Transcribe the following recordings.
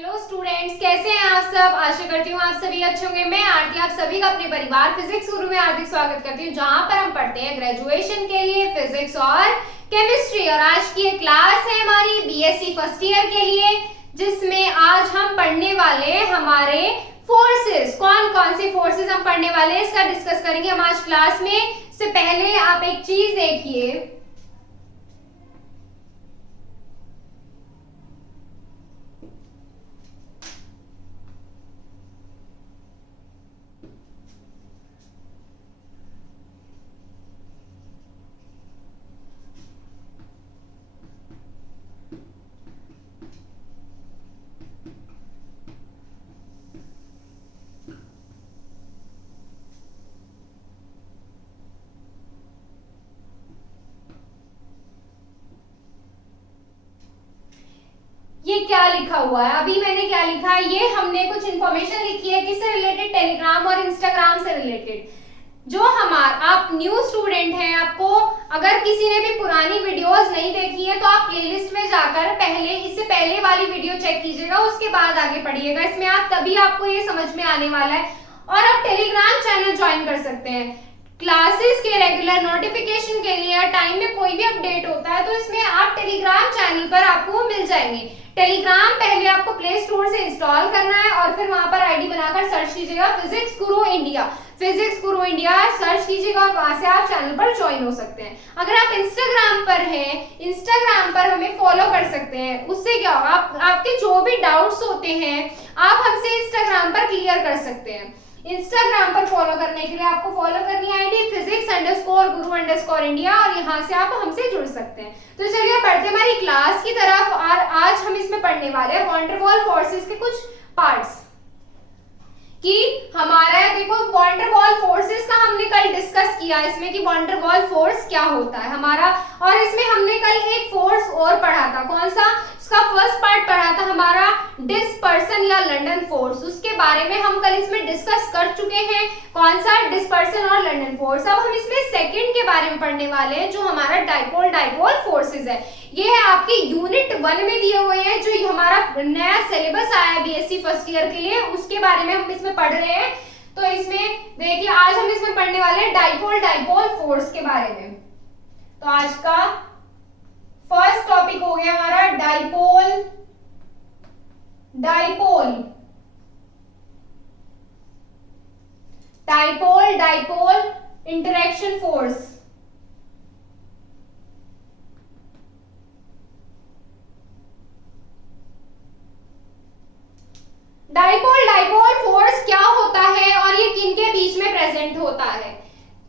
Hello students, कैसे हैं आप सब। आशा करती हूँ आप सभी अच्छे होंगे। मैं आरती आप सभी का अपने परिवार फिजिक्स गुरु में हार्दिक स्वागत करती हूँ, जहाँ पर हम पढ़ते हैं ग्रेजुएशन के लिए फिजिक्स और केमिस्ट्री। और आज की एक क्लास है हमारी बीएससी फर्स्ट ईयर के लिए, जिसमें आज हम पढ़ने वाले हमारे फोर्सेस, कौन कौन सी फोर्सेस हम पढ़ने वाले हैं इसका डिस्कस करेंगे हम आज क्लास में। इससे पहले आप एक चीज देखिए, ये क्या लिखा हुआ है। अभी मैंने क्या लिखा है, ये हमने कुछ इंफॉर्मेशन लिखी है किससे रिलेटेड, टेलीग्राम और इंस्टाग्राम से रिलेटेड। जो आप न्यू स्टूडेंट हैं, आपको अगर किसी ने भी पुरानी वीडियोस नहीं देखी है तो आप प्लेलिस्ट में जाकर पहले इससे पहले वाली वीडियो चेक कीजिएगा, उसके बाद आगे पढ़िएगा। इसमें तभी आपको ये समझ में आने वाला है। और आप टेलीग्राम चैनल ज्वाइन कर सकते हैं। क्लासेस के रेगुलर नोटिफिकेशन के लिए टाइम में कोई भी अपडेट होता है तो इसमें आप टेलीग्राम चैनल पर आपको मिल जाएंगे। टेलीग्राम पहले आपको प्ले स्टोर से इंस्टॉल करना है और फिर वहां पर आईडी बनाकर सर्च कीजिएगा फिजिक्स गुरु इंडिया। फिजिक्स गुरु इंडिया सर्च कीजिएगा और वहां से आप चैनल पर ज्वाइन हो सकते हैं। अगर आप इंस्टाग्राम पर हैं, इंस्टाग्राम पर हमें फॉलो कर सकते हैं। उससे क्या होगा, आपके जो भी डाउट्स होते हैं आप हमसे इंस्टाग्राम पर क्लियर कर सकते हैं। इंस्टाग्राम पर फॉलो करने के लिए आपको फॉलो करनी आईडी physics_guru_india और यहाँ से आप हमसे जुड़ सकते हैं। तो चलिए बढ़ते हमारी क्लास की तरफ। और आज हम इसमें पढ़ने वाले हैं वॉन डर वॉल फोर्सेस के कुछ पार्ट्स। कि हमारा देखो वॉन डर वॉल फोर्सेस का हमने कल डिस्कस किया इसमें कि वॉन डर वॉल फोर्स क्या होता है हमारा। और इसमें हमने कल एक फोर्स और पढ़ा था, कौन सा, उसका फर्स्ट पार्ट पढ़ा था हमारा डिस्पर्सन या लंडन फोर्स। उसके बारे में हम कल इसमें डिस्कस कर चुके हैं, कौन सा, डिस्पर्सन और लंडन फोर्स। अब हम इसमें सेकंड के बारे में पढ़ने वाले हैं, जो हमारा डाइपोल फोर्सेस है। ये है आपके यूनिट 1 में दिए हुए हैं, जो हमारा नया सिलेबस आया है बीएससी फर्स्ट ईयर के लिए, उसके बारे में हम इसमें पढ़ रहे हैं। तो इसमें देखिए आज हम इसमें पढ़ने वाले हैं डाइपोल फोर्स के बारे में। तो आज का फर्स्ट टॉपिक हो गया हमारा dipole interaction force. Dipole force क्या होता है और ये किनके बीच में प्रेजेंट होता है।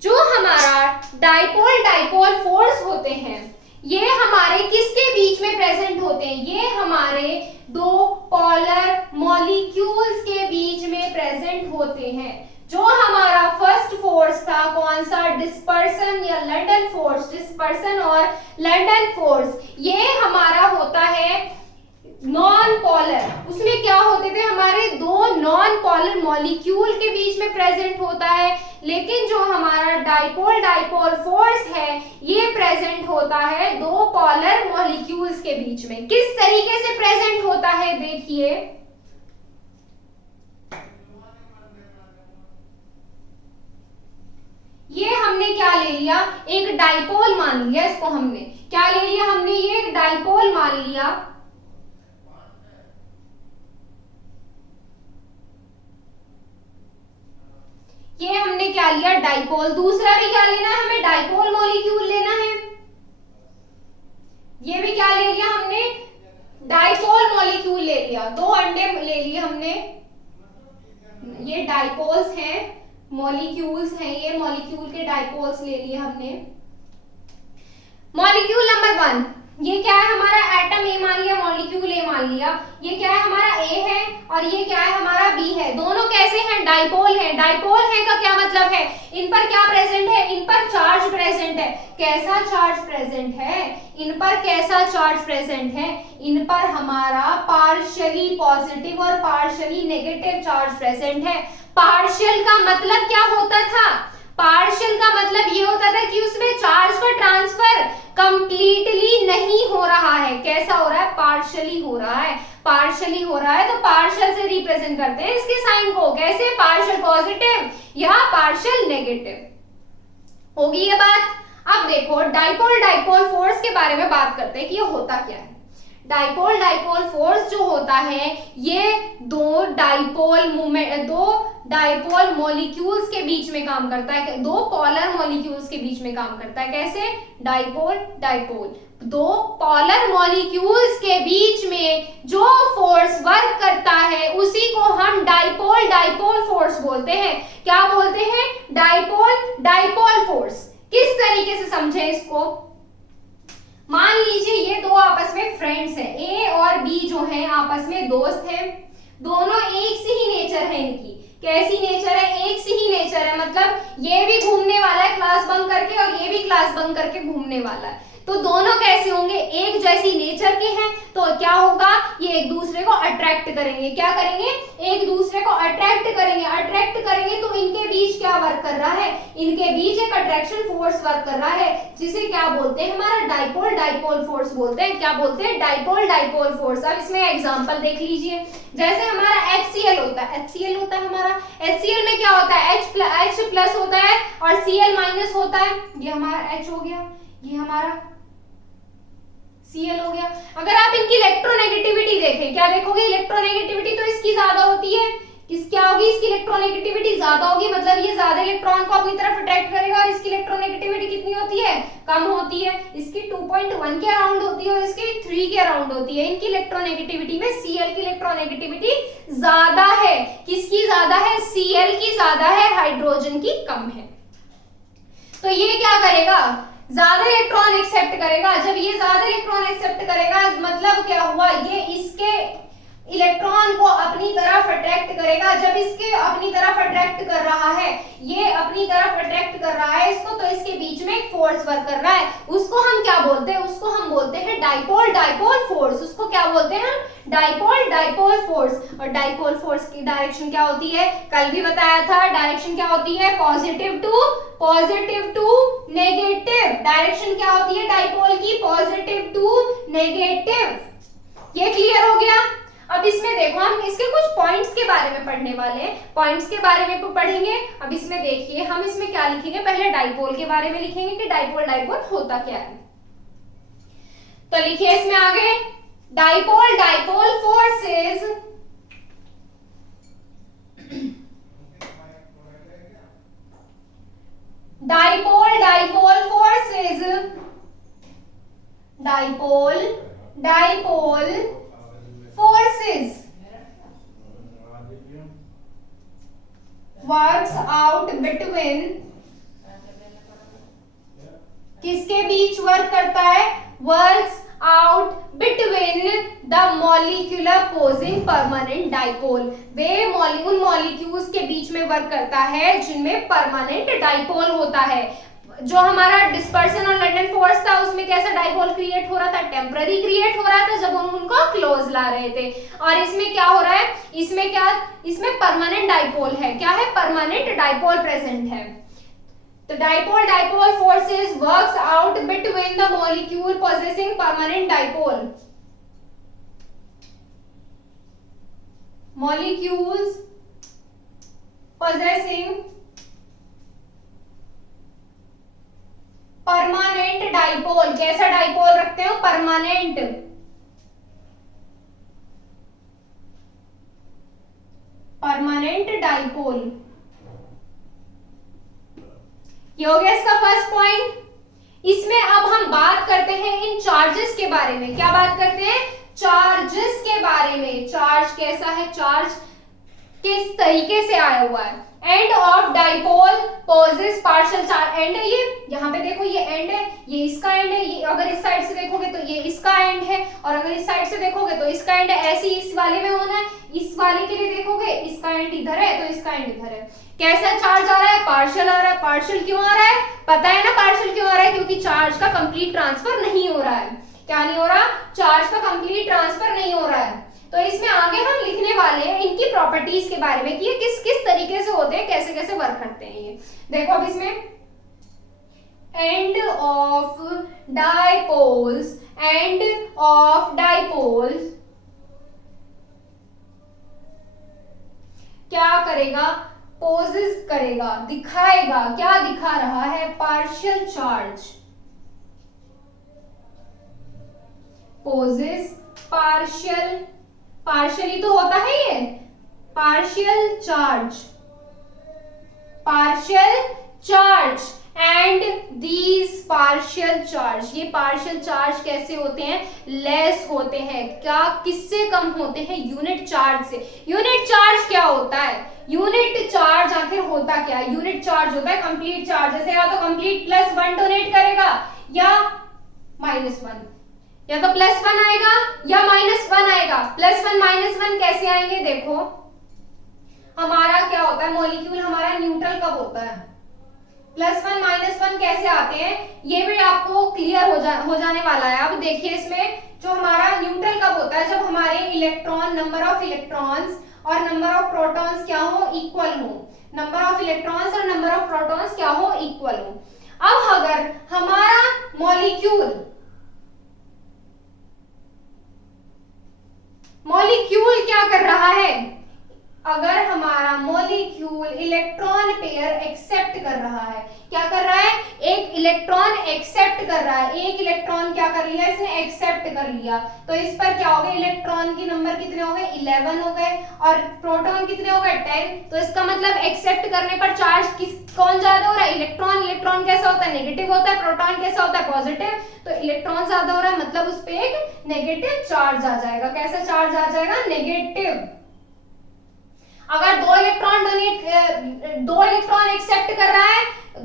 जो हमारा डाइपोल फोर्स होते हैं ये हमारे किसके बीच में प्रेजेंट होते हैं, ये हमारे दो पोलर मॉलिक्यूल्स के बीच में प्रेजेंट होते हैं। जो हमारा फर्स्ट फोर्स था, कौन सा, डिस्पर्सन या लंडन फोर्स, डिस्पर्सन और लंडन फोर्स, ये हमारा होता है नॉन पोलर। उसमें क्या होते थे, हमारे दो नॉन पोलर मॉलिक्यूल के बीच में प्रेजेंट होता है। लेकिन जो हमारा डाइपोल फोर्स है ये प्रेजेंट होता है दो पोलर मॉलिक्यूल्स के बीच में। किस तरीके से प्रेजेंट होता है देखिए, ये हमने क्या ले लिया, एक डाइपोल मान लिया, इसको हमने क्या ले लिया, हमने ये एक डाइपोल मान लिया। ये हमने क्या लिया, डाइपोल। दूसरा भी क्या लेना है हमें, डाइपोल मॉलिक्यूल लेना है। ये भी क्या ले लिया हमने, डाइपोल मॉलिक्यूल ले लिया। दो अंडे ले लिए हमने, ये डाइपोल्स हैं, मॉलिक्यूल्स हैं, ये मॉलिक्यूल के डाइपोल्स ले लिए हमने। मॉलिक्यूल नंबर 1, ये क्या है हमारा, एटम ए मान लिया, मॉलिक्यूल ए मान लिया। ये क्या है हमारा, ए है और ये क्या है हमारा, बी है। दोनों कैसे हैं, डाइपोल है। डाइपोल है का क्या मतलब है, इन पर क्या प्रेजेंट है, इन पर चार्ज प्रेजेंट है। कैसा चार्ज प्रेजेंट है, इन पर कैसा चार्ज प्रेजेंट है, इन पर हमारा पार्शियली पॉजिटिव और पार्शियली नेगेटिव चार्ज प्रेजेंट है। पार्शियल का मतलब क्या होता था, पार्शियल का मतलब ये होता था कि उसमें चार्ज का ट्रांसफर कंप्लीटली नहीं हो रहा है। कैसा हो रहा है? पार्शियली हो रहा है। पार्शियली हो रहा है तो पार्शियल से रिप्रेजेंट करते हैं इसके साइन को। कैसे? पार्शियल पॉजिटिव या पार्शियल नेगेटिव। होगी ये बात। अब देखो डाइपोल डाइपोल फोर्स के बारे में बात करते हैं कि ये होता क्या है। डाइपोल डाइपोल फोर्स जो होता है ये दो डाइपोल मॉलिक्यूल्स के बीच में काम करता है, दो पोलर मॉलिक्यूल्स के बीच में काम करता है। कैसे? डाइपोल डाइपोल, दो पोलर मॉलिक्यूल्स के बीच में जो फोर्स वर्क करता है उसी को हम डाइपोल डाइपोल फोर्स बोलते हैं। क्या बोलते हैं? Dipole dipole force. किस तरीके से समझे इसको? मान लीजिए ये दो आपस में फ्रेंड्स हैं, ए और बी जो हैं आपस में दोस्त हैं, दोनों एक सी ही नेचर है इनकी। कैसी नेचर है? एक सी ही नेचर है, मतलब ये भी घूमने वाला है क्लास बंक करके और ये भी क्लास बंक करके घूमने वाला है। तो दोनों कैसे होंगे? एक जैसी नेचर के हैं, तो क्या होगा? ये एक दूसरे को अट्रैक्ट करेंगे। क्या करेंगे? एक दूसरे को अट्रैक्ट करेंगे। अट्रैक्ट करेंगे तो इनके बीच क्या वर्क कर रहा है? इनके बीच एक अट्रैक्शन फोर्स वर्क कर रहा है, जिसे क्या बोलते हैं? हमारा डाइपोल डाइपोल फोर्स बोलते हैं। क्या बोलते हैं? Dipole dipole force. अब इसमें एग्जांपल देख लीजिए। जैसे हमारा HCl होता है, HCl होता है हमारा, HCl में क्या होता है? H प्लस होता है और Cl माइनस होता है। ये हमारा H हो गया, ये हमारा Cl हो गया। अगर आप इनकी इलेक्ट्रोनेगेटिविटी देखें, क्या देखोगे? इलेक्ट्रोनेगेटिविटी तो इसकी ज्यादा होती है। किस क्या होगी? इसकी इलेक्ट्रोनेगेटिविटी ज्यादा होगी, मतलब ये ज्यादा इलेक्ट्रॉन को अपनी तरफ अट्रैक्ट करेगा। और इसकी इलेक्ट्रोनेगेटिविटी कितनी होती है? कम होती है। इसकी 2.1 के अराउंड होती है और इसकी 3 के अराउंड होती है। इनकी इलेक्ट्रोनेगेटिविटी में Cl की इलेक्ट्रोनेगेटिविटी ज्यादा है। किसकी ज्यादा है? Cl की ज्यादा है, हाइड्रोजन की कम है। तो ये क्या करेगा? ज्यादा इलेक्ट्रॉन एक्सेप्ट करेगा। जब ये ज्यादा इलेक्ट्रॉन एक्सेप्ट करेगा मतलब क्या हुआ? ये इसके इलेक्ट्रॉन को अपनी तरफ अट्रैक्ट करेगा। जब इसके अपनी तरफ अट्रैक्ट कर रहा है, ये अपनी तरफ अट्रैक्ट कर रहा है इसको, तो इसके बीच में एक फोर्स वर्क कर रहा है। उसको हम क्या बोलते हैं? उसको हम बोलते हैं डाइपोल डाइपोल फोर्स। उसको क्या बोलते हैं हम? Dipole dipole force. और डाइपोल फोर्स की डायरेक्शन क्या होती है? कल भी बताया था। डायरेक्शन क्या होती है? Positive to negative. डायरेक्शन क्या होती है डाइपोल की? Positive to negative. ये क्लियर हो गया? अब इसमें देखो, हम इसके कुछ पॉइंट्स के बारे में पढ़ने वाले हैं। पॉइंट्स के बारे में पढ़ेंगे। अब इसमें देखिए हम इसमें क्या लिखेंगे? पहले डाइपोल के बारे में लिखेंगे कि डाइपोल डाइपोल होता क्या है। तो लिखिए इसमें आगे, dipole dipole forces dipole dipole forces dipole dipole forces works out between, किसके बीच वर्क करता है? works out between the molecular posing permanent dipole। वे उन मॉलिक्यूल्स के बीच में वर्क करता है जिनमें परमानेंट डाइपोल होता है। जो हमारा डिस्पर्सन और लंडन फोर्स था उसमें कैसा डाइपोल क्रिएट हो रहा था? टेम्पररी क्रिएट हो रहा था जब हम उनको क्लोज ला रहे थे। और इसमें क्या हो रहा है? इसमें परमानेंट डाइपोल है। क्या है? परमानेंट डाइपोल प्रेजेंट है। तो dipole dipole forces works out between the molecule possessing permanent dipole. Molecules possessing permanent dipole. कैसा डाइपोल रखते हो? परमानेंट। Permanent dipole. ये हो गया इसका फर्स्ट पॉइंट। इसमें अब हम बात करते हैं इन चार्जेस के बारे में। क्या बात करते हैं? चार्जेस के बारे में। चार्ज कैसा है? चार्ज किस तरीके से आया हुआ है? End of dipole possess partial charge. End है ये, यहाँ पे देखो ये एंड है, ये इसका एंड है। ये अगर इस साइड से देखोगे तो ये इसका एंड है, और अगर इस साइड से देखोगे तो इसका एंड है। ऐसे ही इस वाले में होना है। इस वाले के लिए देखोगे इसका एंड इधर है तो इसका एंड इधर है। कैसा चार्ज आ रहा है? पार्शियल आ रहा है। पार्शियल क्यों आ रहा है? पता है ना पार्शियल क्यों आ रहा है? क्योंकि चार्ज का कंप्लीट ट्रांसफर नहीं हो रहा है। क्या नहीं हो रहा? चार्ज का कंप्लीट ट्रांसफर नहीं हो रहा है। तो इसमें आगे हम लिखने वाले हैं इनकी प्रॉपर्टीज के बारे में कि ये किस किस तरीके से होते हैं, कैसे कैसे वर्क करते हैं। ये देखो अब इसमें end of dipoles, end of dipoles क्या करेगा, पोजेस करेगा, दिखाएगा, क्या दिखा रहा है, partial charge, possess partial, partially तो होता है ये, partial charge, partial charge and these partial charge, ये पार्शियल चार्ज कैसे होते हैं, लेस होते हैं, क्या किससे कम होते हैं, यूनिट चार्ज से। यूनिट चार्ज क्या होता है, यूनिट चार्ज आखिर होता क्या है, यूनिट चार्ज होता है कंप्लीट चार्ज, जैसे या तो कंप्लीट +1 डोनेट करेगा या -1, या तो +1 आएगा या -1 आएगा। +1 -1 कैसे आएंगे, देखो हमारा क्या होता है, मॉलिक्यूल हमारा न्यूट्रल कब होता है, +1 -1 कैसे आते हैं, ये भी आपको क्लियर हो जाने वाला है। अब देखिए इसमें जो हमारा न्यूट्रल कब होता है, जब हमारे इलेक्ट्रॉन, नंबर ऑफ इलेक्ट्रॉन्स और नंबर ऑफ प्रोटॉन्स क्या हो, इक्वल हो, नंबर ऑफ इलेक्ट्रॉन्स और नंबर ऑफ प्रोटॉन्स क्या हो, इक्वल हो। अब अगर हमारा मॉलिक्यूल क्या कर रहा है, अगर हमारा मॉलिक्यूल इलेक्ट्रॉन पेयर एक्सेप्ट कर रहा है, क्या कर रहा है, एक इलेक्ट्रॉन एक्सेप्ट कर रहा है, एक इलेक्ट्रॉन क्या कर लिया, इसने एक्सेप्ट कर लिया, तो इस पर क्या हो गए, इलेक्ट्रॉन की नंबर कितने हो गए, 11 हो गए, और प्रोटॉन कितने हो गए, 10। तो इसका मतलब एक्सेप्ट करने पर चार्ज कौन ज्यादा हो रहा है, इलेक्ट्रॉन। इलेक्ट्रॉन कैसा होता है, नेगेटिव होता है, प्रोटॉन कैसा होता है, पॉजिटिव। तो इलेक्ट्रॉन ज्यादा हो रहा है मतलब उस पे एक नेगेटिव चार्ज आ जाएगा। कैसा चार्ज आ जाएगा, नेगेटिव। अगर दो इलेक्ट्रॉन एक्सेप्ट कर रहा है, तो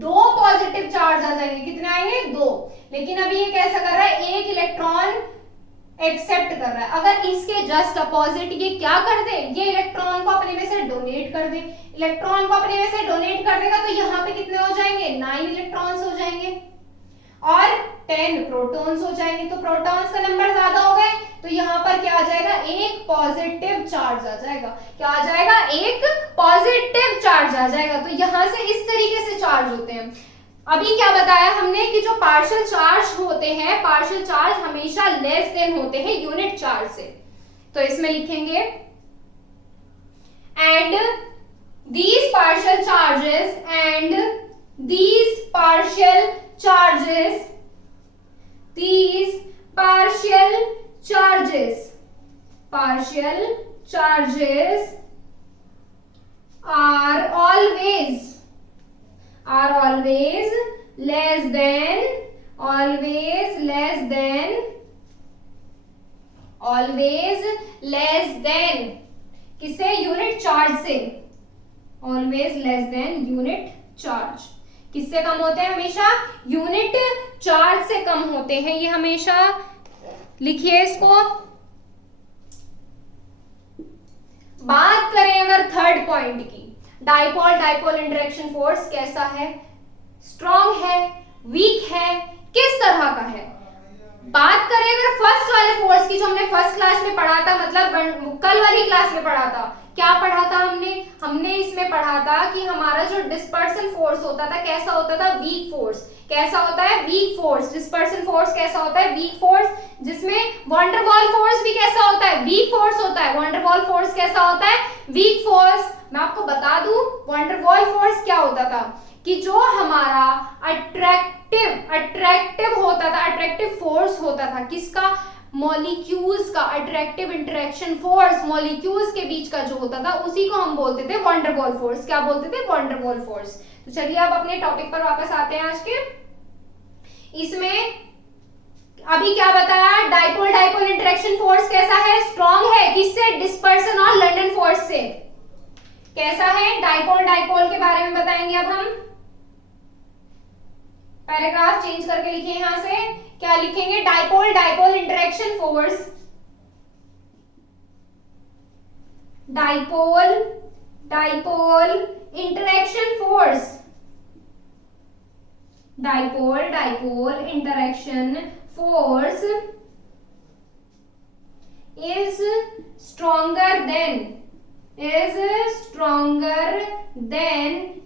2 पॉजिटिव चार्ज आ जाएंगे, कितने आएंगे, 2। लेकिन अभी ये कैसा कर रहा है, एक इलेक्ट्रॉन एक्सेप्ट कर रहा है। अगर इसके जस्ट अपोजिट ये क्या कर दे, ये इलेक्ट्रॉन को अपने में से डोनेट कर दे, इलेक्ट्रॉन को अपने में से डोनेट कर देगा, तो यहाँ पे कितने हो जाएंगे, 9 इलेक्ट्रॉन्स हो जाएंगे और 10 प्रोटॉन्स हो जाएंगे। तो प्रोटॉन्स का नंबर ज्यादा हो गए, तो यहाँ पर क्या आ जाएगा, एक पॉजिटिव चार्ज आ जाएगा। क्या आ जाएगा, एक पॉजिटिव चार्ज आ जाएगा। तो यहाँ से इस तरीके से चार्ज होते हैं। अभी क्या बताया हमने कि जो पार्शियल चार्ज होते हैं, पार्शियल चार्ज हमेशा लेस देन होते हैं यूनिट चार्ज से। तो इसमें लिखेंगे and these partial charges, and these partial charges, these partial charges are always less than किससे, यूनिट चार्ज से, always less than unit charge. किससे कम होते हैं, हमेशा यूनिट चार्ज से कम होते हैं। ये हमेशा लिखिए इसको। बात करें अगर थर्ड पॉइंट की, डाइपोल इंटरेक्शन फोर्स कैसा है, स्ट्रॉन्ग है, वीक है, किस तरह का है। बात करें अगर फर्स्ट वाले फोर्स की, जो हमने फर्स्ट क्लास में पढ़ा था, मतलब कल वाली क्लास में पढ़ा था, क्या पढ़ा था हमने इसमें पढ़ा था कि हमारा जो डिस्पर्सन फोर्स होता था कैसा होता था, वीक फोर्स। कैसा होता है, वीक फोर्स। डिस्पर्सन फोर्स कैसा होता है, वीक फोर्स, जिसमें वंडरवॉल फोर्स भी कैसा होता है, वीक फोर्स होता है। वंडरवॉल फोर्स कैसा होता है, वीक फोर्स। मैं आपको बता दूं वंडरवॉल फोर्स क्या होता था, कि जो हमारा अट्रैक्टिव होता था, अट्रैक्टिव फोर्स होता था किसका, मॉलिक्यूल्स का। अट्रैक्टिव इंटरेक्शन फोर्स मॉलिक्यूल्स के बीच का जो होता था, उसी को हम बोलते थे वंडरवॉल फोर्स। क्या बोलते थे, वंडरवॉल फोर्स। तो चलिए अब अपने टॉपिक पर वापस आते हैं आज के। इसमें अभी क्या बताया, डाइपोल इंटरेक्शन फोर्स कैसा है, स्ट्रॉन्ग है। किससे, डिस्पर्सन और लंडन फोर्स से। कैसा है, डाइपोल के बारे में बताएंगे अब हम। पैराग्राफ चेंज करके लिखे यहां से, क्या लिखेंगे, dipole interaction force, dipole interaction force, dipole interaction force is stronger than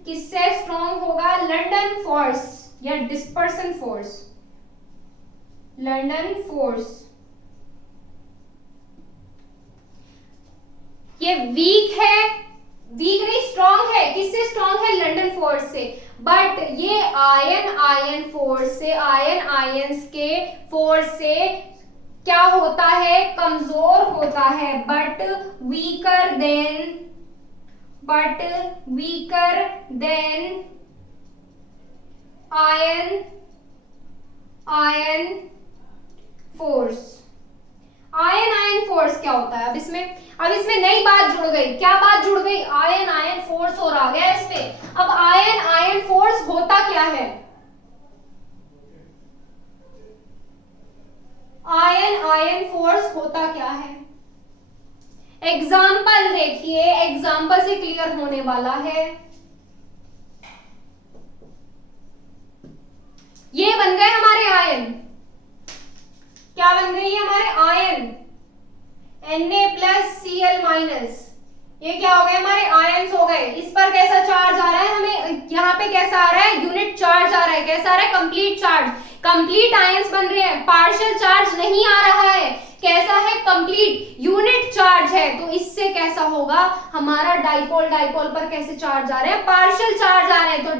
किससे स्ट्रॉन्ग होगा? लंदन फोर्स या डिस्पर्सन फोर्स। लंदन फोर्स ये वीक है, वीक नहीं स्ट्रॉन्ग है। किससे स्ट्रॉन्ग है? लंदन फोर्स से। बट ये आयन फोर्स से, आयंस के फोर्स से क्या होता है? कमजोर होता है। But weaker then ion force. Ion force क्या होता है? अब इसमें नई बात जुड़ गई। क्या बात जुड़ गई? आयन फोर्स और आ गया इसमें। अब आयन फोर्स होता क्या है? आयन फोर्स होता क्या है? एग्जाम्पल देखिए, एग्जाम्पल से क्लियर होने वाला है। ये बन गए हमारे आयन। क्या बन गई हमारे आयन? Na+Cl-। ये क्या हो गए? हमारे आयंस हो गए। इस पर कैसा चार्ज आ रहा है? हमें यहाँ पे कैसा आ रहा है? यूनिट चार्ज आ रहा है। कैसा आ रहा है? Complete charge. कंप्लीट आयंस बन रहे हैं, पार्शियल चार्ज नहीं आ रहा है। कैसा है? कंप्लीट यूनिट चार्ज है। तो इससे कैसा होगा? हमारा डाइपोल पर कैसे चार्ज आ रहे हैं? पार्शियल चार्ज आ रहे हैं। तो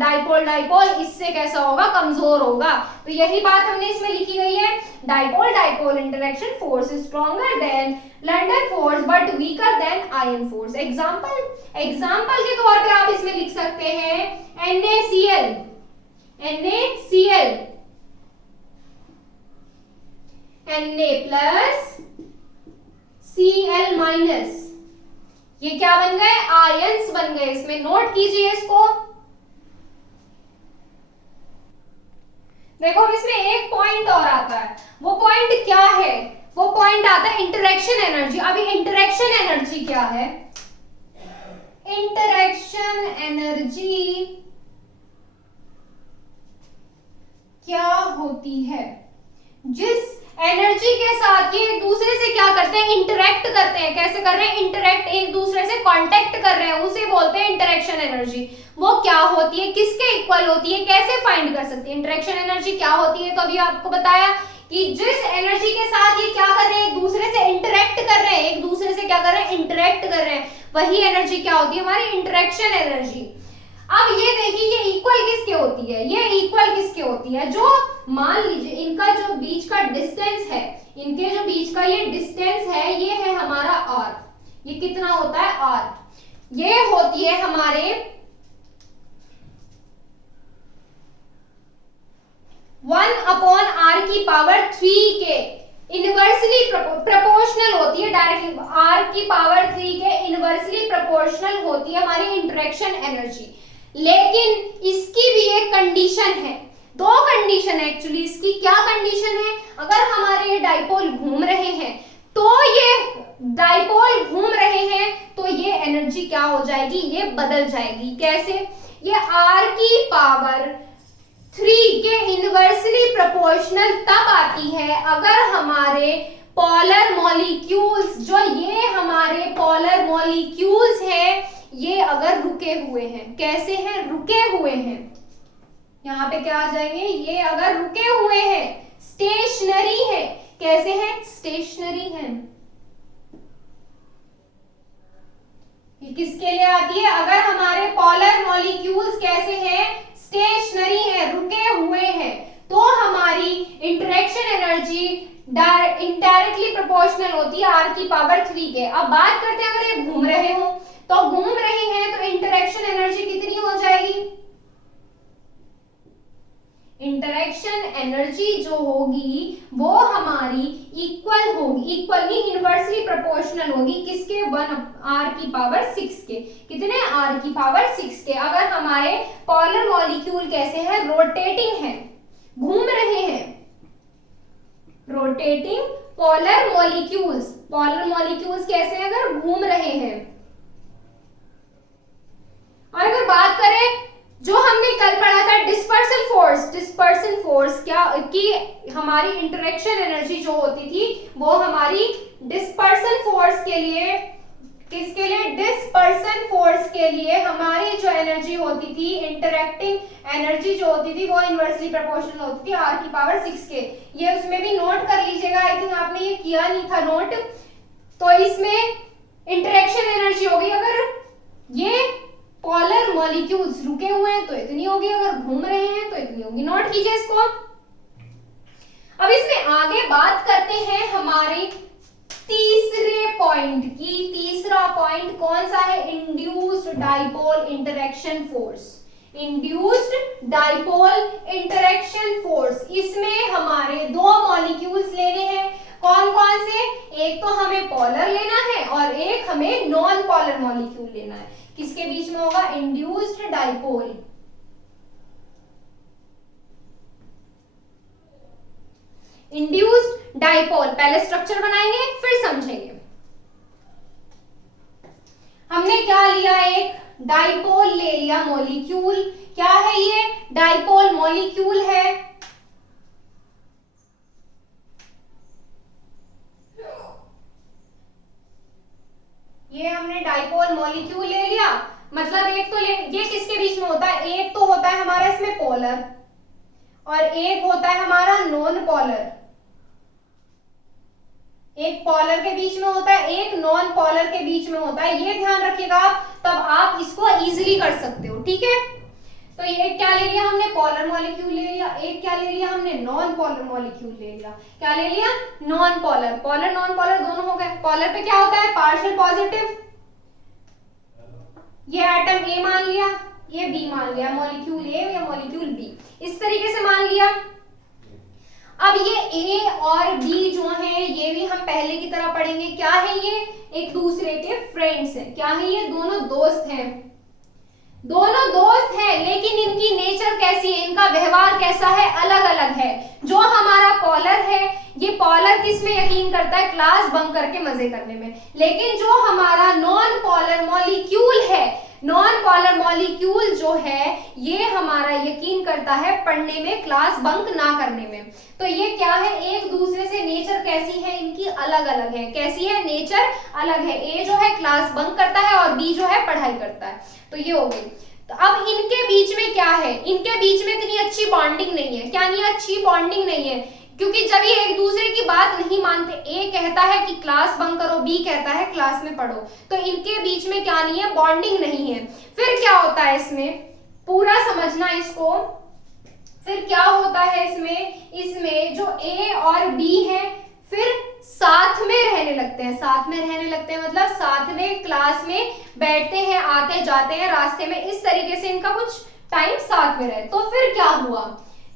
डाइपोल इससे कैसा होगा? कमजोर होगा। तो यही बात हमने इसमें लिखी गई है। Dipole interaction force is stronger than London force but weaker then ion force. Example के तौर पे आप इसमें लिख सकते हैं NaCl Na+Cl-। ये क्या बन गए? आयंस बन गए। इसमें नोट कीजिए इसको। देखो इसमें एक पॉइंट और आता है। वो पॉइंट क्या है? वो पॉइंट आता है इंटरेक्शन एनर्जी। अभी इंटरेक्शन एनर्जी क्या है? इंटरेक्शन एनर्जी क्या होती है? जिस एनर्जी के साथ ये एक दूसरे से क्या करते हैं? इंटरेक्ट करते हैं। कैसे कर रहे हैं? इंटरेक्ट, एक दूसरे से कांटेक्ट कर रहे हैं, उसे बोलते हैं इंटरेक्शन एनर्जी। वो क्या होती है? किसके इक्वल होती है? कैसे फाइंड कर सकते हैं इंटरेक्शन एनर्जी क्या होती है? तो अभी आपको बताया कि जिस एनर्जी के साथ ये क्या कर रहे हैं? एक दूसरे से इंटरेक्ट कर रहे हैं। एक दूसरे से क्या कर रहे हैं? इंटरेक्ट कर रहे हैं। वही एनर्जी क्या होती है? हमारी इंटरेक्शन एनर्जी। अब ये देखिए, ये इक्वल किसके होती है? ये इक्वल किसके होती है? जो मान लीजिए इनका जो बीच का डिस्टेंस है, इनके जो बीच का ये डिस्टेंस है, ये है हमारा r। ये कितना होता है? r। ये होती है हमारे 1/r³ के इनवर्सली प्रोपोर्शनल होती है। डायरेक्टली r³ के इनवर्सली प्रोपोर्शनल होती है हमारी इंटरेक्शन एनर्जी। लेकिन इसकी भी एक कंडीशन है। दो कंडीशन है एक्चुअली इसकी। क्या कंडीशन है? अगर हमारे ये डाइपोल घूम रहे हैं, तो ये डाइपोल घूम रहे हैं तो ये एनर्जी क्या हो जाएगी? ये बदल जाएगी। कैसे? ये r³ के इनवर्सली प्रोपोर्शनल तब आती है अगर हमारे पोलर मॉलिक्यूल्स, जो ये हमारे पोलर मॉलिक्यूल्स हैं, ये अगर रुके हुए हैं। कैसे हैं? रुके हुए हैं। यहाँ पे क्या आ जाएंगे? ये अगर रुके हुए हैं, स्टेशनरी है। कैसे हैं? स्टेशनरी हैं। ये किसके लिए आती है? अगर हमारे पोलर मॉलिक्यूल्स कैसे हैं? स्टेशनरी है, रुके हुए हैं, तो हमारी इंटरेक्शन एनर्जी इनडायरेक्टली प्रोपोर्शनल होती है r³ के। अब बात करते हैं अगर ये घूम रहे हो, तो घूम रहे हैं तो इंटरेक्शन एनर्जी कितनी हो जाएगी? इंटरेक्शन एनर्जी जो होगी वो हमारी इक्वल होगी, इक्वल नहीं इनवर्सली प्रोपोर्शनल होगी। किसके? 1r⁶ के। कितने? r⁶ के। अगर हमारे पोलर मॉलिक्यूल कैसे हैं? रोटेटिंग है, घूम रहे हैं। रोटेटिंग पोलर मॉलिक्यूल्स कैसे हैं? अगर घूम रहे हैं। और अगर बात करें जो हमने कल पढ़ा था डिस्पर्सल फोर्स क्या कि हमारी इंटरेक्शन एनर्जी जो होती थी वो हमारी डिस्पर्सल के लिए, किसके लिए, डिस्पर्सन फोर्स के लिए हमारी जो एनर्जी होती थी, इंटरैक्टिंग एनर्जी जो होती थी वो इनवर्सली प्रोपोर्शनल होती थी r⁶ के। ये उसमें भी नोट कर लीजिएगा, आई थिंक आपने ये किया नहीं था नोट। तो इसमें इंटरेक्शन एनर्जी होगी, अगर ये पोलर मॉलिक्यूल्स रुके हुए हैं तो इतनी होगी, अगर घूम रहे हैं तो इतनी होगी। नोट कीजिए इसको। अब इसमें आगे बात करते हैं हमारे तीसरे पॉइंट की। तीसरा पॉइंट कौन सा है, induced dipole interaction force. Induced dipole interaction force, इसमें हमारे दो मॉलिक्यूल्स लेने हैं। कौन कौन से, एक तो हमें पोलर लेना है और एक हमें नॉन पोलर मॉलिक्यूल लेना है। किसके बीच में होगा, इंड्यूस्ड डाइपोल। इंड्यूस्ड डाइपोल, पहले स्ट्रक्चर बनाएंगे फिर समझेंगे। हमने क्या लिया, एक डाइपोल ले लिया मॉलिक्यूल। क्या है ये, डाइपोल मॉलिक्यूल है। ये हमने डाइपोल मॉलिक्यूल ले लिया, मतलब एक तो ये किसके बीच में होता है, एक तो होता है हमारा इसमें पोलर और एक होता है हमारा नॉन पोलर। एक पोलर के बीच में होता है, एक नॉन पोलर के बीच में होता है। ये ध्यान रखिएगा आप, तब आप इसको इजीली कर सकते हो, ठीक है। तो ये क्या ले लिया हमने, पोलर मॉलिक्यूल ले लिया। एक क्या ले लिया हमने, नॉन पोलर मॉलिक्यूल ले लिया। क्या ले लिया, non polar. Polar non polar दोनों हो गए। पोलर पे क्या होता है, पार्शियल पॉजिटिव। ये एटम ए मान लिया, ये बी मान लिया, मॉलिक्यूल ए या मॉलिक्यूल बी, इस तरीके से मान लिया। अब ये ए और बी जो है ये भी हम पहले की तरह पढ़ेंगे। क्या है ये, एक दूसरे के फ्रेंड्स हैं। क्या है ये, दोनों दोस्त हैं। दोनों दोस्त हैं, लेकिन इनकी नेचर कैसी है, इनका व्यवहार कैसा है, अलग अलग है। जो हमारा पोलर है, ये पोलर किस में यकीन करता है, क्लास बंक करके मजे करने में। लेकिन जो हमारा नॉन पोलर मॉलिक्यूल है, नॉन पोलर मॉलिक्यूल जो है ये हमारा यकीन करता है पढ़ने में, क्लास बंक ना करने में। तो ये क्या है, एक दूसरे से नेचर कैसी है, इनकी अलग अलग है। कैसी है, नेचर अलग है। ए जो है क्लास बंक करता है और बी जो है पढ़ाई करता है। तो ये हो गई। तो अब इनके बीच में क्या है, इनके बीच में इतनी अच्छी बॉन्डिंग नहीं है। क्या नहीं, अच्छी बॉन्डिंग नहीं है, क्योंकि जब ये एक दूसरे की बात नहीं मानते, ए कहता है कि क्लास बंक करो, बी कहता है क्लास में पढ़ो, तो इनके बीच में क्या नहीं है, बॉन्डिंग नहीं है। फिर क्या होता है इसमें, पूरा समझना इसको। फिर क्या होता है इसमें जो ए और बी है फिर साथ में रहने लगते हैं। साथ में रहने लगते हैं मतलब साथ में क्लास में बैठते हैं, आते जाते हैं रास्ते में, इस तरीके से इनका कुछ टाइम साथ में रहे। तो फिर क्या हुआ,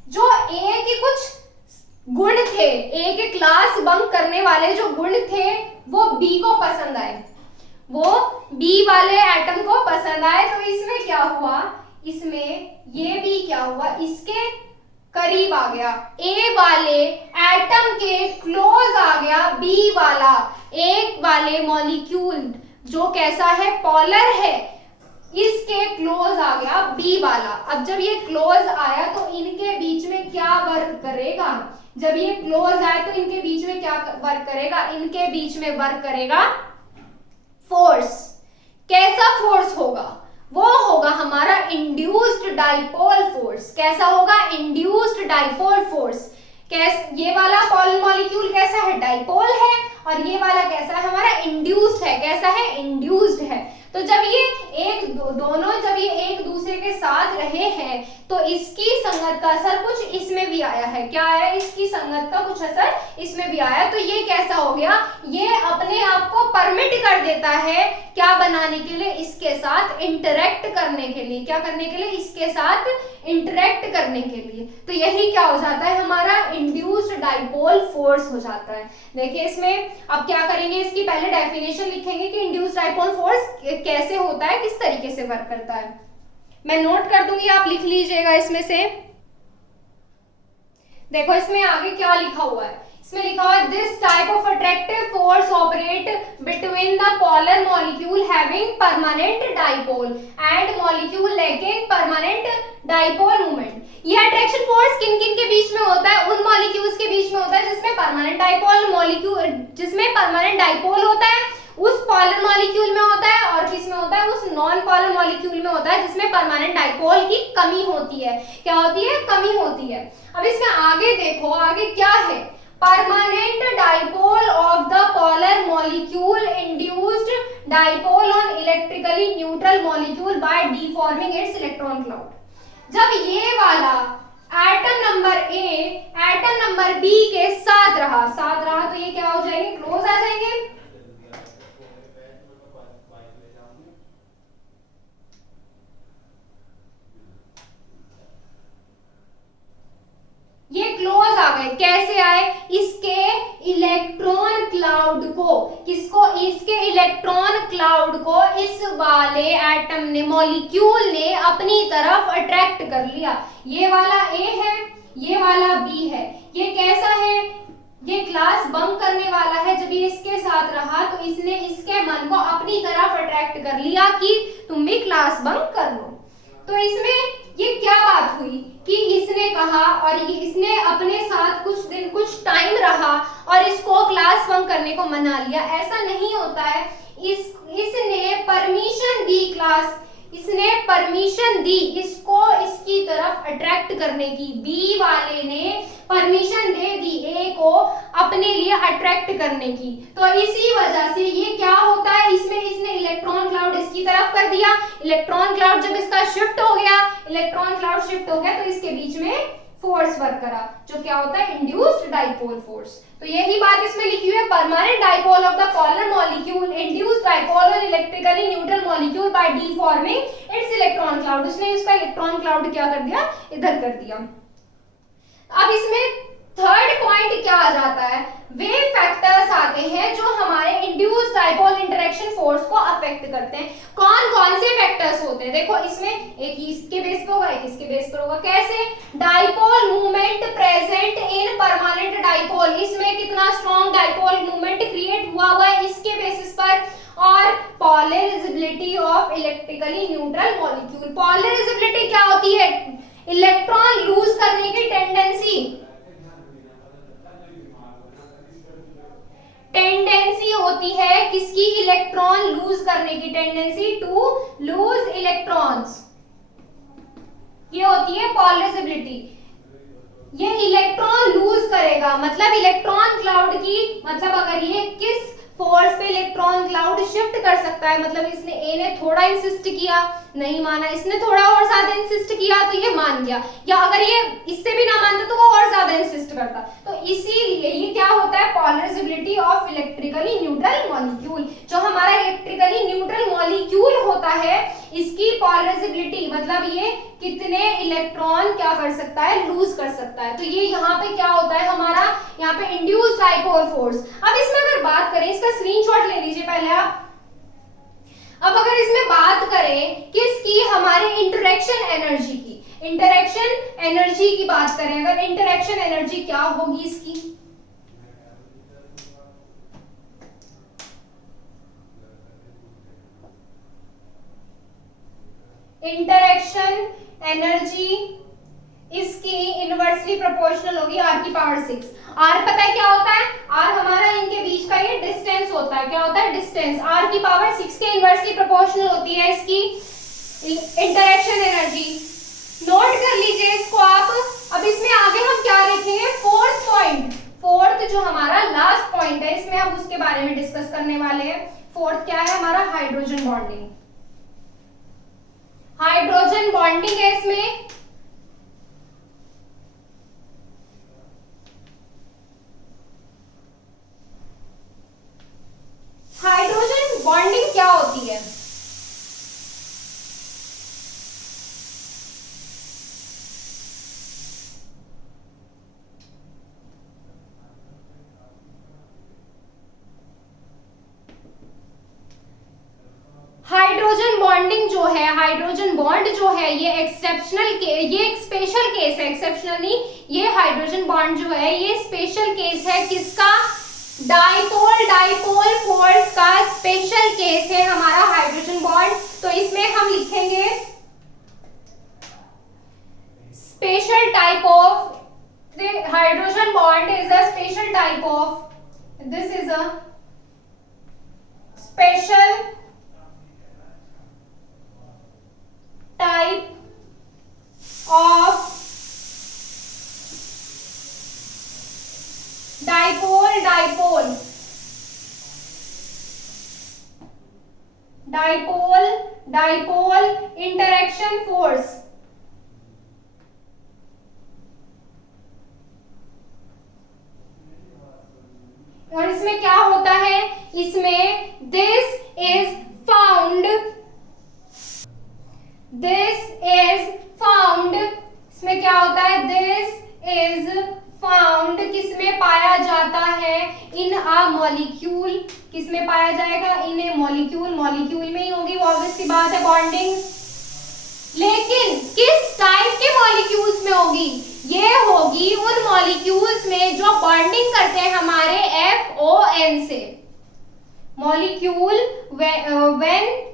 जो ए के कुछ गुण थे, ए के क्लास बंक करने वाले जो गुण थे वो बी को पसंद आए, वो बी वाले एटम को पसंद आए। तो इसमें क्या हुआ, इसमें ये भी क्या हुआ, इसके करीब आ गया, ए वाले एटम के क्लोज आ गया बी वाला, एक वाले मॉलिक्यूल जो कैसा है, पोलर है, इसके क्लोज आ गया बी वाला। अब जब ये क्लोज आया तो इनके बीच में क्या वर्क करेगा, जब ये क्लोज आए तो इनके बीच में क्या वर्क करेगा, इनके बीच में वर्क करेगा फोर्स। कैसा फोर्स होगा, वो होगा हमारा इंड्यूस्ड डाइपोल फोर्स। कैसा होगा, इंड्यूस्ड डाइपोल फोर्स। ये वाला पोलर मॉलिक्यूल कैसा है, डाइपोल है, और ये वाला कैसा है हमारा, इंड्यूस्ड है। कैसा है, इंड्यूस्ड है। तो जब ये दोनों जब ये एक दूसरे के साथ रहे हैं तो इसकी संगत का असर कुछ इसमें भी आया है। क्या आया, इसकी संगत का कुछ असर इसमें भी आया। तो ये कैसा हो गया, ये अपने आप को परमिट कर देता है क्या बनाने के लिए, इसके साथ इंटरेक्ट करने के लिए। क्या करने के लिए, इसके साथ इंटरेक्ट करने के लिए। तो यही क्या हो जाता है, हमारा इंड्यूस्ड डाइपोल फोर्स हो जाता है। देखिए इसमें अब क्या करेंगे, इसकी पहले डेफिनेशन लिखेंगे कि इंड्यूस्ड डाइपोल फोर्स कैसे होता है, किस तरीके से वर्क करता है। मैं नोट कर दूंगी, आप लिख लीजिएगा इसमें से। देखो इसमें आगे क्या लिखा हुआ है, इसमें लिखा हुआ है this type of attractive force operate between the polar molecule having permanent dipole and molecule lacking permanent dipole moment. यह अट्रैक्शन फोर्स किन किन के बीच में होता है, उन मॉलिक्यूल्स के बीच में होता है जिसमें परमानेंट डाइपोल होता है उस पोलर मॉलिक्यूल में होता है और किस में होता है, उस नॉन पोलर मॉलिक्यूल में होता है जिसमें परमानेंट डाइपोल की कमी होती है। क्या होती है, कमी होती है। अब इसमें आगे देखो, आगे क्या है, permanent dipole of the polar molecule induced dipole on electrically neutral molecule by deforming its electron cloud. जब ये वाला atom number A atom number B के साथ रहा तो ये क्या हो जाएंगे, क्लोज आ जाएंगे। ये क्लोज आ गए, कैसे आए, इसके इलेक्ट्रॉन क्लाउड को, किसको, इसके इलेक्ट्रॉन क्लाउड को इस वाले एटम ने, मॉलिक्यूल ने अपनी तरफ अट्रैक्ट कर लिया। ये वाला ए है, ये वाला बी है। ये कैसा है, ये क्लास बंक करने वाला है। जब ये इसके साथ रहा तो इसने इसके मन को अपनी तरफ अट्रैक्ट कर लिया कि तुम भी क्लास बंक कर लो। तो इसमें ये क्या बात हुई कि इसने कहा और ये इसने अपने साथ कुछ दिन, कुछ टाइम रहा और इसको क्लास बंक करने को मना लिया। ऐसा नहीं होता है, इसने परमिशन दी, क्लास, इसने परमिशन दी इसको इसकी तरफ अट्रैक्ट करने की। बी वाले ने परमिशन दे दी ए को अपने लिए अट्रैक्ट करने की। तो इसी वजह से ये क्या होता है, इसमें इसने इलेक्ट्रॉन क्लाउड इसकी तरफ कर दिया। इलेक्ट्रॉन क्लाउड जब इसका शिफ्ट हो गया, इलेक्ट्रॉन क्लाउड शिफ्ट हो गया तो इसके बीच में फोर्स वर्क करा, जो क्या होता है, इंड्यूस्ड डाइपोल फोर्स। तो यही बात इसमें लिखी हुई है, permanent dipole of the polar molecule induced dipole on electrically neutral molecule by deforming its electron cloud. उसने इसका इलेक्ट्रॉन क्लाउड क्या कर दिया, इधर कर दिया। अब इसमें थर्ड पॉइंट क्या आ जाता है, वे फैक्टर्स आते हैं जो हमारे इंड्यूस्ड डाइपोल इंटरेक्शन फोर्स को अफेक्ट करते हैं। कौन कौन से फैक्टर्स होते हैं, देखो इसमें एक इसके बेस पे होगा, एक इसके बेस पर होगा। कैसे, dipole movement present in permanent dipole, इसमें कितना स्ट्रॉन्ग डाइपोल मूवमेंट क्रिएट हुआ है इसके बेसिस पर। और पॉलराइजेबिलिटी ऑफ इलेक्ट्रिकली न्यूट्रल मॉलिक्यूल। पॉलराइजेबिलिटी क्या होती है, इलेक्ट्रॉन लूज करने की टेंडेंसी होती है, किसकी, इलेक्ट्रॉन लूज करने की टेंडेंसी, टू लूज इलेक्ट्रॉन्स, ये होती है पॉलराइजेबिलिटी। ये इलेक्ट्रॉन लूज करेगा, मतलब इलेक्ट्रॉन क्लाउड की, मतलब अगर ये किस फोर्स पे इलेक्ट्रॉन क्लाउड शिफ्ट कर सकता है, मतलब इसने ए ने थोड़ा इंसिस्ट किया, नहीं माना, इसने थोड़ा और ज्यादा इंसिस्ट किया तो ये मान गया, या अगर ये इससे भी ना मानता तो वो और ज्यादा इंसिस्ट करता। तो इसीलिए ये क्या होता है, पॉलराइजेबिलिटी ऑफ इलेक्ट्रिकली न्यूट्रल मॉलिक्यूल। जो हमारा इलेक्ट्रिकली न्यूट्रल मॉलिक्यूल होता है, इसकी पॉलराइजेबिलिटी मतलब ये कितने इलेक्ट्रॉन क्या कर सकता है, लूज कर सकता है। तो ये यहाँ पे क्या होता है हमारा, यहाँ पे इंड्यूस्ड डाइपोल फोर्स। अब इसमें अगर बात करें, इसका स्क्रीनशॉट ले लीजिए पहले आप। अब अगर इसमें बात करें किसकी, हमारे इंटरेक्शन एनर्जी की, इंटरेक्शन एनर्जी की बात करें, अगर इंटरेक्शन एनर्जी क्या होगी इसकी, इंटरेक्शन एनर्जी इसकी इनवर्सली प्रोपोर्शनल होगी आर की पावर 6। आर पता है क्या होता है, आर हमारा इनके बीच का ये डिस्टेंस होता है, क्या होता है, डिस्टेंस। आर की पावर 6 के इनवर्सली प्रोपोर्शनल होती है इसकी इंटरेक्शन एनर्जी। नोट कर लीजिए इसको आप। अब इसमें आगे हम क्या देखेंगे, फोर्थ पॉइंट, फोर्थ जो हमारा लास्ट पॉइंट है, इसमें हम उसके बारे में डिस्कस करने वाले हैं। फोर्थ क्या है हमारा, हाइड्रोजन बॉन्डिंग। हाइड्रोजन बॉन्डिंग है इसमें, हाइड्रोजन बॉन्डिंग क्या होती है, हाइड्रोजन बॉन्डिंग जो है, हाइड्रोजन बॉन्ड जो है, ये एक्सेप्शनल के, ये एक स्पेशल केस है, एक्सेप्शनल नहीं, ये हाइड्रोजन बॉन्ड जो है ये स्पेशल केस है, किसका, डाइपोल फोर्स का स्पेशल केस है हमारा हाइड्रोजन बॉन्ड। तो इसमें हम लिखेंगे special type of the hydrogen bond is a special type of, this is a dipole interaction force. और इसमें क्या होता है, इसमें दिस इज फाउंड इसमें क्या होता है, दिस इज फाउंड किसमें पाया जाता है, इन अ मॉलिक्यूल। किसमें पाया जाएगा, इन ए मॉलिक्यूल में ही होगी, वो ऑब्वियस सी बात है बॉन्डिंग। लेकिन किस टाइप के मॉलिक्यूल्स में होगी, ये होगी उन मॉलिक्यूल्स में जो बॉन्डिंग करते हैं हमारे FON से। Molecule when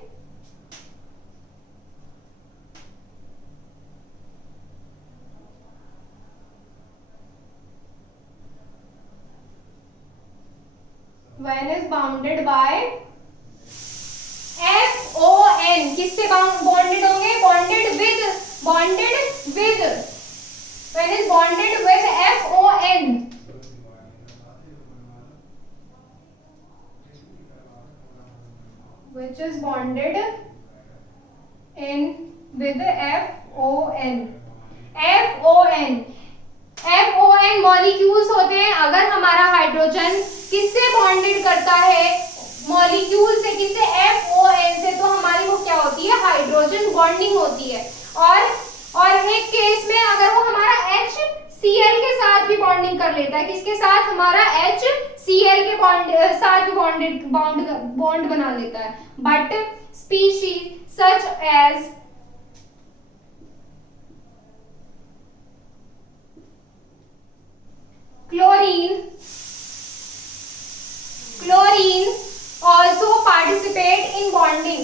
is bounded by FON, किससे बॉन्डेड होंगे, bonded with when is bonded with FON, which is bonded in with FON molecules होते हैं। अगर हमारा हाइड्रोजन किससे बॉन्डेड करता है, मॉलिक्यूल से, किससे, FON से, तो हमारी वो क्या होती है, हाइड्रोजन बॉन्डिंग होती है। और एक केस में अगर वो हमारा HCl के साथ भी बॉन्डिंग कर लेता है, किसके साथ, हमारा HCl के साथ भी बॉन्ड बना लेता है। But species such as chlorine also participate in bonding,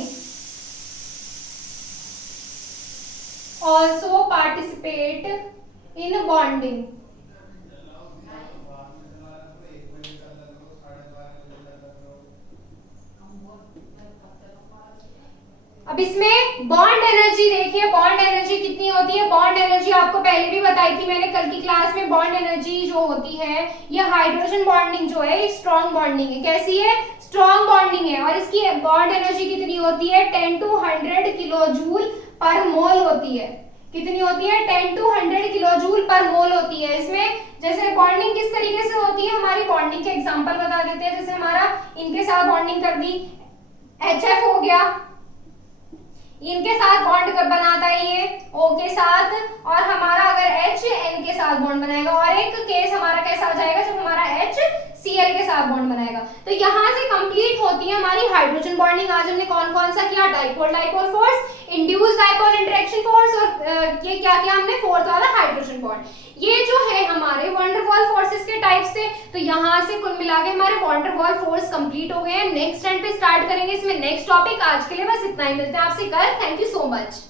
अब इसमें बॉन्ड एनर्जी देखिए, बॉन्ड एनर्जी कितनी होती है। बॉन्ड एनर्जी आपको पहले भी बताई थी मैंने कल की क्लास में। बॉन्ड एनर्जी जो होती है, ये हाइड्रोजन बॉन्डिंग जो है, स्ट्रॉन्ग बॉन्डिंग है। कैसी है, स्ट्रॉन्ग बॉन्डिंग है। और इसकी बॉन्ड एनर्जी कितनी होती है, 10 to 100 किलो जूल पर मोल होती है। कितनी होती है, 10 to 100 किलो जूल पर मोल होती है। इसमें जैसे बॉन्डिंग किस तरीके से होती है, हमारी बॉन्डिंग के एग्जांपल बता देते हैं। जैसे हमारा इनके साथ बॉन्डिंग कर दी, HF हो गया, इनके साथ बॉन्ड कब बनाता है ये O के साथ, और हमारा अगर H N के साथ बॉन्ड बनाएगा। और एक केस हमारा कैसा आ जाएगा, जब हमारा HCl के साथ बॉन्ड बनाएगा। तो यहाँ से कंप्लीट होती है हमारी हाइड्रोजन बॉन्डिंग। आज हमने कौन कौन सा किया, dipole force, induced dipole interaction force, और ये क्या किया हमने, फोर्थ वाला हाइड्रोजन बॉन्ड। ये जो है हमारे वैन डर वाल्स फोर्सेस के टाइप्स थे। तो यहाँ से कुल मिला के हमारे van der Waals force complete हो गए हैं। नेक्स्ट टाइम पे स्टार्ट करेंगे इसमें नेक्स्ट टॉपिक। आज के लिए बस इतना ही, मिलते हैं आपसे कल। Thank you so much.